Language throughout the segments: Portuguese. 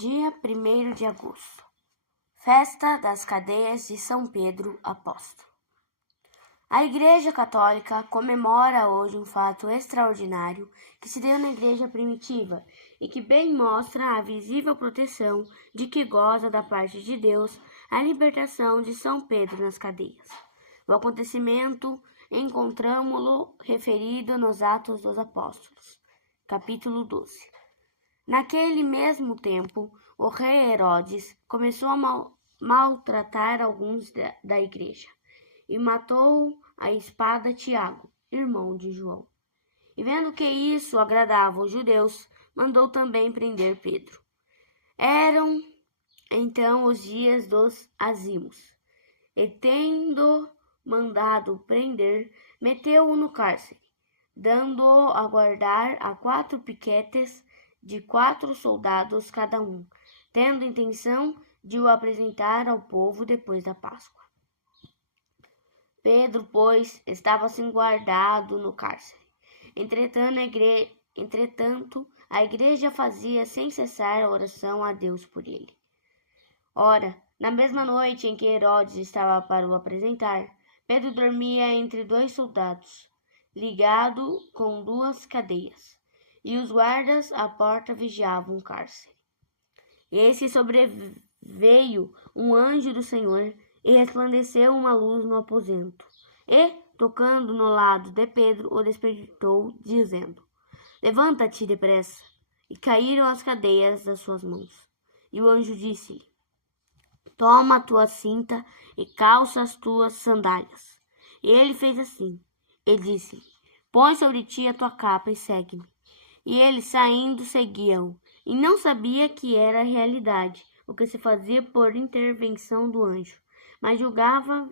Dia 1º de agosto. Festa das Cadeias de São Pedro Apóstolo. A Igreja Católica comemora hoje um fato extraordinário que se deu na Igreja primitiva e que bem mostra a visível proteção de que goza da parte de Deus a libertação de São Pedro nas cadeias. O acontecimento encontramo-lo referido nos Atos dos Apóstolos, capítulo 12. Naquele mesmo tempo, o rei Herodes começou a maltratar alguns da igreja e matou à espada Tiago, irmão de João. E vendo que isso agradava os judeus, mandou também prender Pedro. Eram então os dias dos ázimos, e tendo mandado prender, meteu-o no cárcere, dando-o a guardar a 4 piquetes de 4 soldados cada um, tendo intenção de o apresentar ao povo depois da Páscoa. Pedro, pois, estava assim guardado no cárcere. Entretanto, a igreja fazia sem cessar a oração a Deus por ele. Ora, na mesma noite em que Herodes estava para o apresentar, Pedro dormia entre 2 soldados, ligado com 2 cadeias, e os guardas à porta vigiavam o cárcere. E eis que sobreveio um anjo do Senhor, e resplandeceu uma luz no aposento, e, tocando no lado de Pedro, o despertou, dizendo: Levanta-te depressa. E caíram as cadeias das suas mãos. E o anjo disse-lhe: Toma a tua cinta e calça as tuas sandálias. E ele fez assim. E disse-lhe: Põe sobre ti a tua capa e segue-me. E ele, saindo, seguia-o, e não sabia que era realidade o que se fazia por intervenção do anjo, mas julgava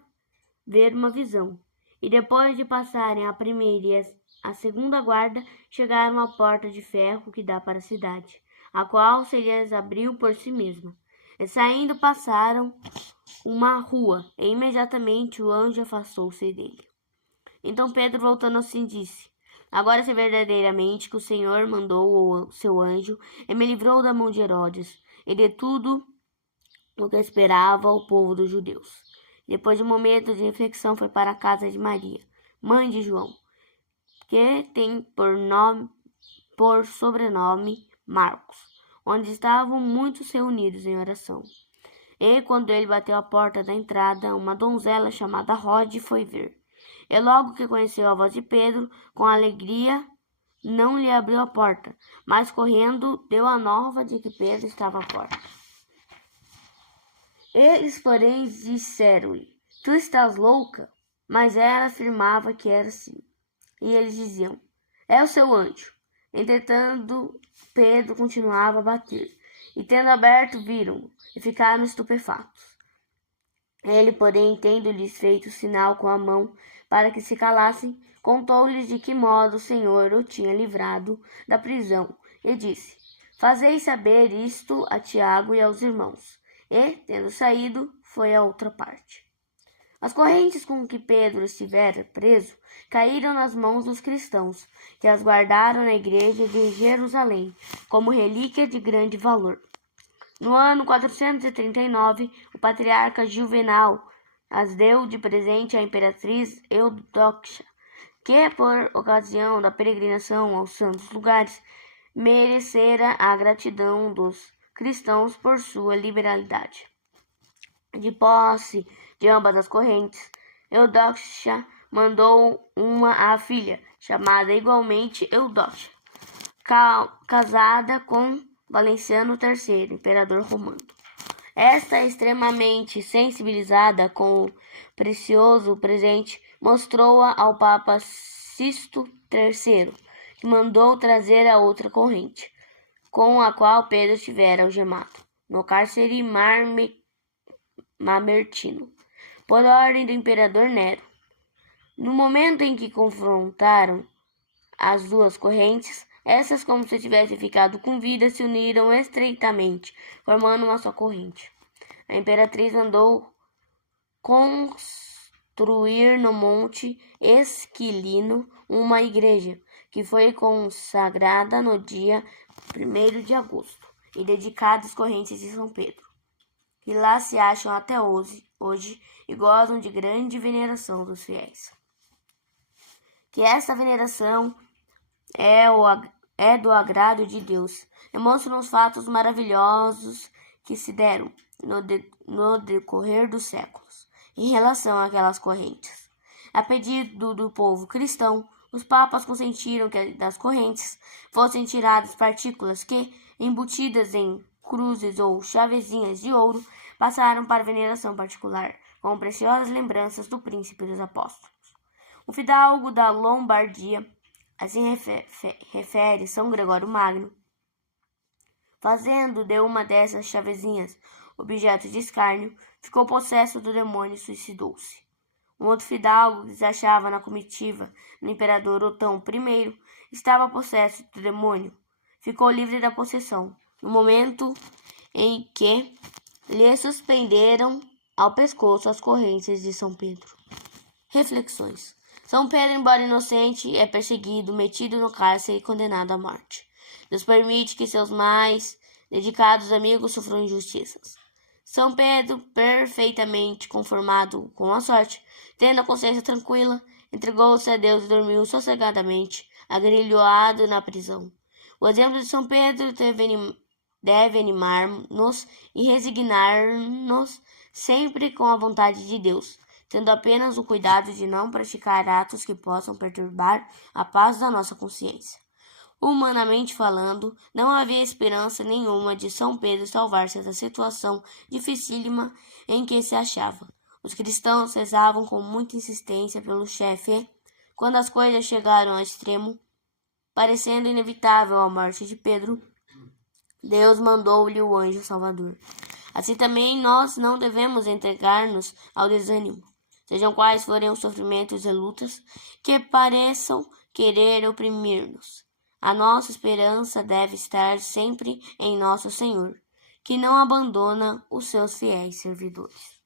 ver uma visão. E depois de passarem a primeira e a segunda guarda, chegaram à porta de ferro que dá para a cidade, a qual se lhes abriu por si mesma. E saindo passaram uma rua, e imediatamente o anjo afastou-se dele. Então Pedro, voltando assim, disse: Agora sei verdadeiramente que o Senhor mandou o seu anjo e me livrou da mão de Herodes e de tudo o que esperava o povo dos judeus. Depois de um momento de reflexão, foi para a casa de Maria, mãe de João, que tem por sobrenome Marcos, onde estavam muitos reunidos em oração. E quando ele bateu à porta da entrada, uma donzela chamada Rode foi ver. E logo que conheceu a voz de Pedro, com alegria, não lhe abriu a porta, mas correndo deu a nova de que Pedro estava à porta. Eles, porém, disseram-lhe: Tu estás louca? Mas ela afirmava que era assim. E eles diziam: É o seu anjo. Entretanto, Pedro continuava a bater, e tendo aberto, viram-o, e ficaram estupefatos. Ele, porém, tendo-lhes feito sinal com a mão para que se calassem, contou-lhes de que modo o Senhor o tinha livrado da prisão, e disse: Fazei saber isto a Tiago e aos irmãos. E, tendo saído, foi a outra parte. As correntes com que Pedro estivera preso caíram nas mãos dos cristãos, que as guardaram na igreja de Jerusalém, como relíquia de grande valor. No ano 439, o patriarca Juvenal as deu de presente à imperatriz Eudoxia, que, por ocasião da peregrinação aos santos lugares, merecera a gratidão dos cristãos por sua liberalidade. De posse de ambas as correntes, Eudoxia mandou uma à filha, chamada igualmente Eudóxia, casada com Valentiniano III, imperador romano. Esta, extremamente sensibilizada com o precioso presente, mostrou-a ao Papa Sisto III, que mandou trazer a outra corrente, com a qual Pedro estivera algemado, no cárcere Mamertino, por ordem do imperador Nero. No momento em que confrontaram as duas correntes, essas, como se tivessem ficado com vida, se uniram estreitamente, formando uma só corrente. A imperatriz mandou construir no Monte Esquilino uma igreja, que foi consagrada no dia 1º de agosto, e dedicadas correntes de São Pedro, que lá se acham até hoje e gozam de grande veneração dos fiéis. Que esta veneração é do agrado de Deus, demonstram os fatos maravilhosos que se deram no decorrer dos séculos em relação àquelas correntes. A pedido do povo cristão, os papas consentiram que das correntes fossem tiradas partículas que, embutidas em cruzes ou chavezinhas de ouro, passaram para veneração particular, como preciosas lembranças do príncipe dos apóstolos. O fidalgo da Lombardia, assim refere São Gregório Magno, fazendo de uma dessas chavezinhas objeto de escárnio, ficou possesso do demônio e suicidou-se. Um outro fidalgo que se achava na comitiva do imperador Otão I estava possesso do demônio. Ficou livre da possessão, no momento em que lhe suspenderam ao pescoço as correntes de São Pedro. Reflexões. São Pedro, embora inocente, é perseguido, metido no cárcere e condenado à morte. Deus permite que seus mais dedicados amigos sofram injustiças. São Pedro, perfeitamente conformado com a sorte, tendo a consciência tranquila, entregou-se a Deus e dormiu sossegadamente, agrilhoado na prisão. O exemplo de São Pedro deve animar-nos e resignar-nos sempre com a vontade de Deus, tendo apenas o cuidado de não praticar atos que possam perturbar a paz da nossa consciência. Humanamente falando, não havia esperança nenhuma de São Pedro salvar-se da situação dificílima em que se achava. Os cristãos rezavam com muita insistência pelo chefe e, quando as coisas chegaram ao extremo, parecendo inevitável a morte de Pedro, Deus mandou-lhe o anjo salvador. Assim também nós não devemos entregar-nos ao desânimo, sejam quais forem os sofrimentos e lutas que pareçam querer oprimir-nos. A nossa esperança deve estar sempre em nosso Senhor, que não abandona os seus fiéis servidores.